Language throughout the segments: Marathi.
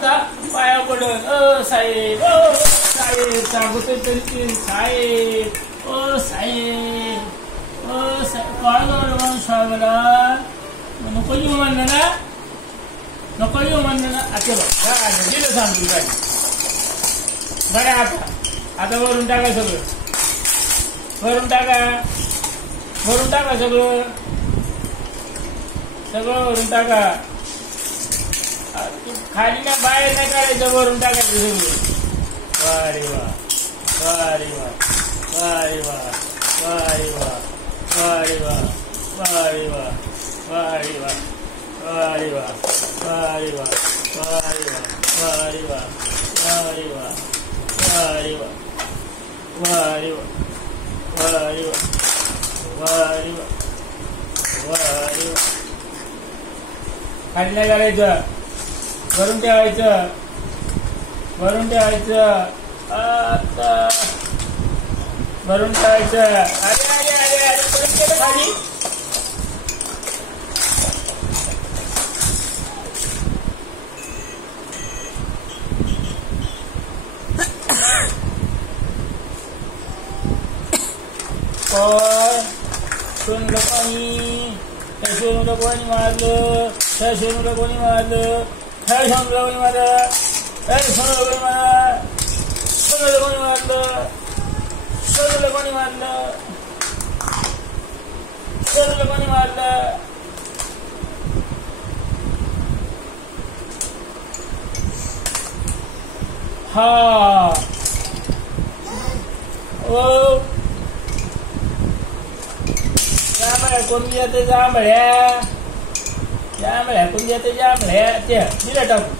आता पाया पडत साहेब साहेब सांगतोय तरी साहेब साहेब साहेब काय झालं साहेबाला नको येऊ म्हणलं ना नको येऊ म्हणलं ना आता बघ दिलं सांगतो गाडी बरं आता वरून टाका सगळं वरून टाका सगळं वरून टाका खाली ना बाहेर नाही काढायचं वरून टाकायचं सगळं वारे वा वारे वा वारे वा वारे वा वारे वा वारे वा वारे वा वारे वा वारे वा वारे वा वारे वा वारे वा वारे वा वारे वा वारे वा वारे वा वारे वा खाली नाही घालायचं भरून ठेवायचं आता भरून ठेवायचं अरे परत गेलं खाली सोनूला कोणी मारलं सोनूला कोणी मारलं सोनूला कोणी मारलं हा जांभळ्या कोणी जाते जांभळ्या कोणी जाते जांभळ्या त्या दिला टाकू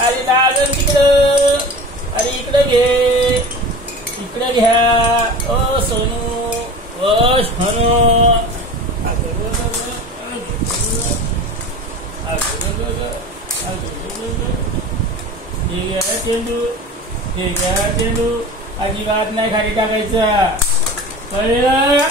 अरे लागल तिकडं अरे इकडे घ्या सोनू सोनू ठीक आहे चेंडू अजिबात नाही खाली टाकायचा कळलं